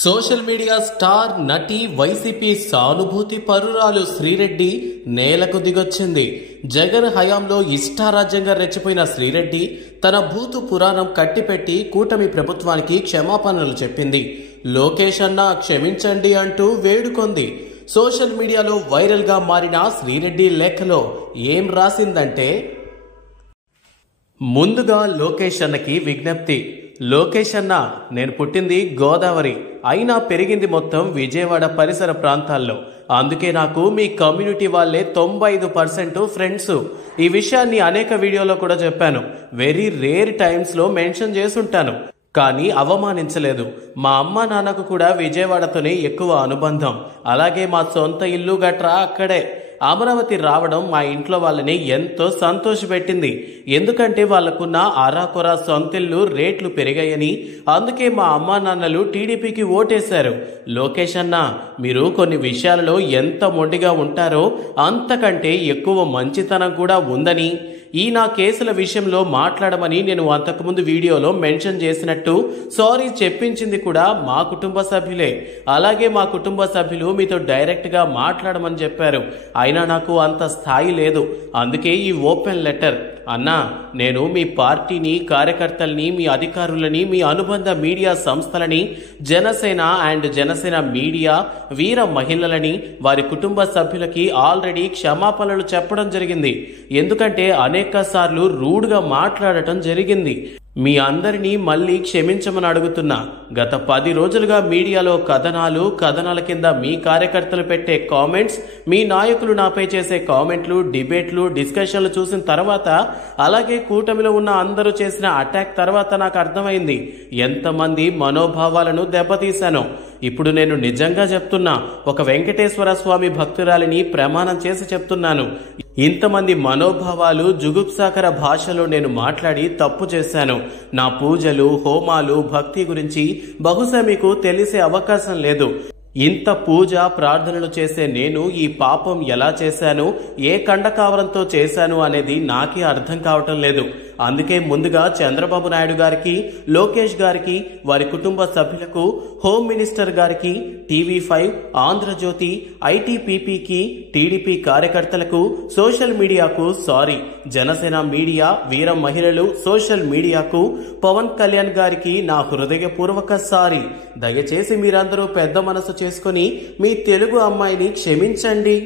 Social media star నటి YCP సానుభూతి పరురాలు శ్రీరెడ్డి నేలకు దిగొచ్చింది. జగన్ హయాంలో ఇష్టారాజ్యంగా రెచ్చిపోయిన శ్రీరెడ్డి తన భూతు పురాణం కట్టిపెట్టి కూటమి ప్రభుత్వానికి క్షమాపణలు చెప్పింది. లోకేష్ అన్న క్షమించండి అంటూ వేడుకొంది. సోషల్ మీడియాలో వైరల్ గా మారిన శ్రీరెడ్డి లేఖలో ఏం రాసిందంటే, ముందుగా లోకేష్ అన్నకి విజ్ఞప్తి. లోకేష్ అన్న, నేను పుట్టింది గోదావరి, అయినా పెరిగింది మొత్తం విజయవాడ పరిసర ప్రాంతాల్లో. అందుకే నాకు మీ కమ్యూనిటీ వాళ్ళే 95% ఫ్రెండ్స్. ఈ విషయాన్ని అనేక వీడియోలో కూడా చెప్పాను. వెరీ రేర్ టైమ్స్లో మెన్షన్ చేసుంటాను, కానీ అవమానించలేదు. మా అమ్మ నాన్నకు కూడా విజయవాడతోనే ఎక్కువ అనుబంధం. అలాగే మా సొంత ఇల్లు గట్రా అక్కడే. అమరావతి రావడం మా ఇంట్లో వాళ్ళని ఎంతో సంతోషపెట్టింది. ఎందుకంటే వాళ్లకున్న అరాకొర సొంతిల్లు రేట్లు పెరిగాయని. అందుకే మా అమ్మా నాన్నలు టీడీపీకి ఓటేశారు. లోకేష్ అన్న, మీరు కొన్ని విషయాలలో ఎంత మొండిగా ఉంటారో అంతకంటే ఎక్కువ మంచితనం కూడా ఉందని, ఈ నా కేసుల విషయంలో మాట్లాడమని నేను అంతకుముందు వీడియోలో మెన్షన్ చేసినట్టు సారీ చెప్పించింది కూడా మా కుటుంబ సభ్యులే. అలాగే మా కుటుంబ సభ్యులు మీతో డైరెక్ట్గా మాట్లాడమని చెప్పారు. అయినా నాకు అంత స్థాయి లేదు. అందుకే ఈ ఓపెన్ లెటర్. అన్నా, నేను మీ పార్టీని, కార్యకర్తల్ని, మీ అధికారులని, మీ అనుబంధ మీడియా సంస్థలని, జనసేన అండ్ జనసేన మీడియా వీర మహిళలని, వారి కుటుంబ సభ్యులకి ఆల్రెడీ క్షమాపణలు చెప్పడం జరిగింది. ఎందుకంటే అనేక సార్లు రూడ్గా మాట్లాడటం జరిగింది. మీ అందరినీ మళ్ళీ క్షమించమని అడుగుతున్నా. గత 10 రోజులుగా మీడియాలో కథనాల కింద మీ కార్యకర్తలు పెట్టే కామెంట్స్, మీ నాయకులు నాపై చేసే కామెంట్లు, డిబేట్లు, డిస్కషన్లు చూసిన తర్వాత, అలాగే కూటమిలో ఉన్న అందరూ చేసిన అటాక్ తర్వాత నాకు అర్థమైంది ఎంతమంది మనోభావాలను దెబ్బతీశానో. ఇప్పుడు నేను నిజంగా చెప్తున్నా, ఒక వెంకటేశ్వర స్వామి భక్తురాలిని ప్రమాణం చేసి చెప్తున్నాను, ఇంతమంది మనోభావాలు జుగుప్సాకర భాషలో నేను మాట్లాడి తప్పు చేశాను. నా పూజలు, హోమాలు, భక్తి గురించి బహుశా మీకు తెలిసే అవకాశం లేదు. ఇంత పూజ, ప్రార్థనలు చేసే నేను ఈ పాపం ఎలా చేశాను, ఏ కండకావరంతో చేశాను అనేది నాకే అర్థం కావటం లేదు. అందుకే ముందుగా చంద్రబాబు నాయుడు గారికి, లోకేష్ గారికి, వారి కుటుంబ సభ్యులకు, హోమ్ మినిస్టర్ గారికి, టీవీ5, ఆంధ్రజ్యోతి, ఐటీపీపీకి, టీడీపీ కార్యకర్తలకు, సోషల్ మీడియాకు సారీ. జనసేన మీడియా, వీర మహిళలు, సోషల్ మీడియాకు, పవన్ కళ్యాణ్ గారికి నా హృదయపూర్వక సారీ. దయచేసి మీరందరూ పెద్ద మనసు చేసుకుని మీ తెలుగు అమ్మాయిని క్షమించండి.